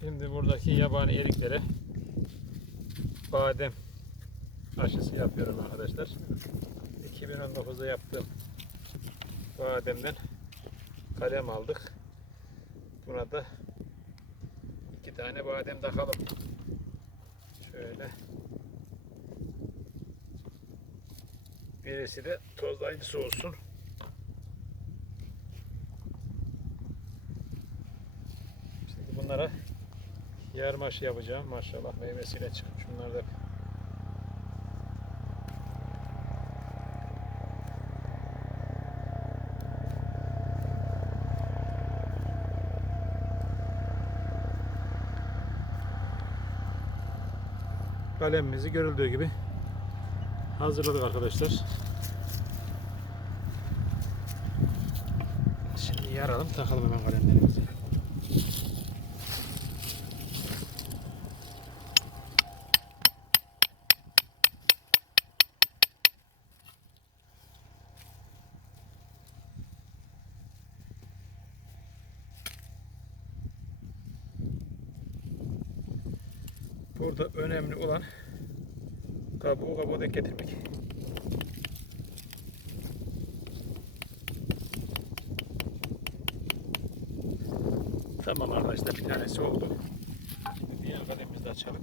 Şimdi buradaki yabani eriklere badem aşısı yapıyorum arkadaşlar. 2019'da yaptığım bademden kalem aldık. Buna da iki tane badem takalım. Şöyle. Birisi de tozlayıcısı olsun. Şimdi bunlara yarmaş yapacağım. Maşallah meyvesiyle çıkmış. Bunlar da kalemimizi görüldüğü gibi hazırladık arkadaşlar. Şimdi yaralım takalım hemen kalemlerimizi. Burada önemli olan kabuğu kabuğu denk getirmek. Tamam arkadaşlar bir tanesi oldu. Şimdi diğer kalemimizi de açalım.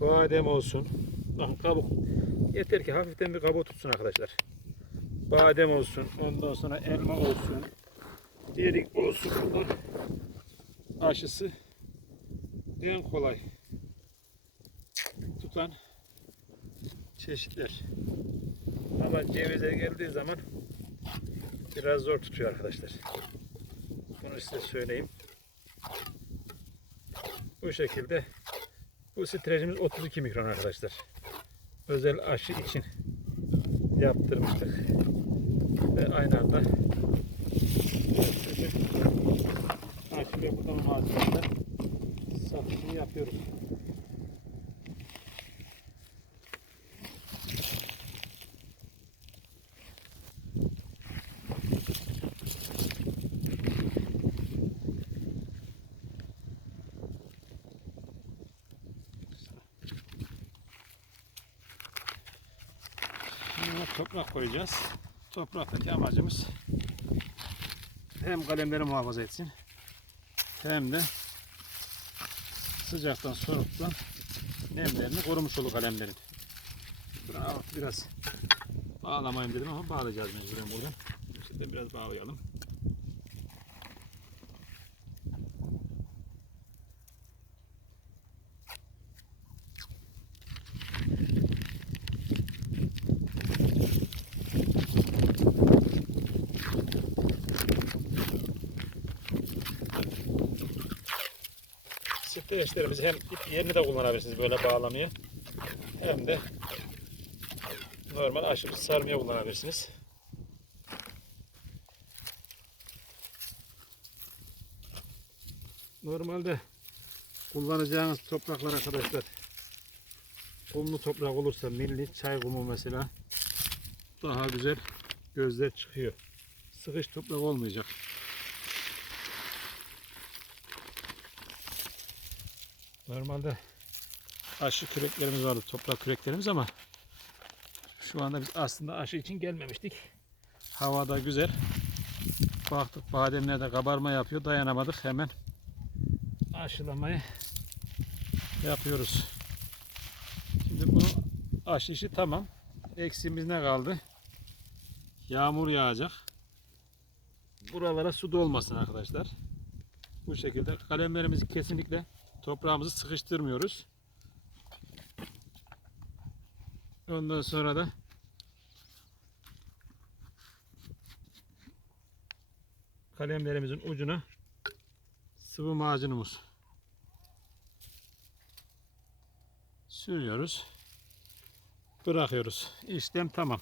Badem olsun. Bakın kabuk. Yeter ki hafiften bir kabuğu tutsun arkadaşlar. Badem olsun. Ondan sonra elma olsun. Erik olsun. Bunlar aşısı en kolay tutan çeşitler. Ama cevize geldiği zaman biraz zor tutuyor arkadaşlar. Bunu size söyleyeyim. Bu şekilde bu streçimiz 32 mikron arkadaşlar. Özel aşı için yaptırmıştık. Ve aynı anda aşı ve budama malzemeler satışını yapıyoruz. Şimdi toprak koyacağız. Topraktaki amacımız hem kalemleri muhafaza etsin hem de sıcaktan soğuktan nemlerini korumuş olur kalemlerin. Al, biraz bağlamayayım dedim ama bağlayacağız mecburen buradan. Şimdi biraz bağlayalım. Streçlerimizi hem ip yerini de kullanabilirsiniz böyle bağlamaya hem de normal aşırı sarmaya kullanabilirsiniz. Normalde kullanacağınız topraklar arkadaşlar kumlu toprak olursa milli çay kumu mesela daha güzel gözler çıkıyor. Sıkış toprak olmayacak. Normalde aşı küreklerimiz vardı, toprak küreklerimiz ama şu anda biz aslında aşı için gelmemiştik. Havada güzel. Baktık bademler de kabarma yapıyor. Dayanamadık hemen aşılamayı yapıyoruz. Şimdi bunun aşı işi tamam. Eksiğimiz ne kaldı? Yağmur yağacak. Buralara su dolmasın arkadaşlar. Bu şekilde kalemlerimizi kesinlikle Toprağımızı sıkıştırmıyoruz. Ondan sonra da kalemlerimizin ucuna sıvı macunumuz sürüyoruz. Bırakıyoruz. İşlem tamam.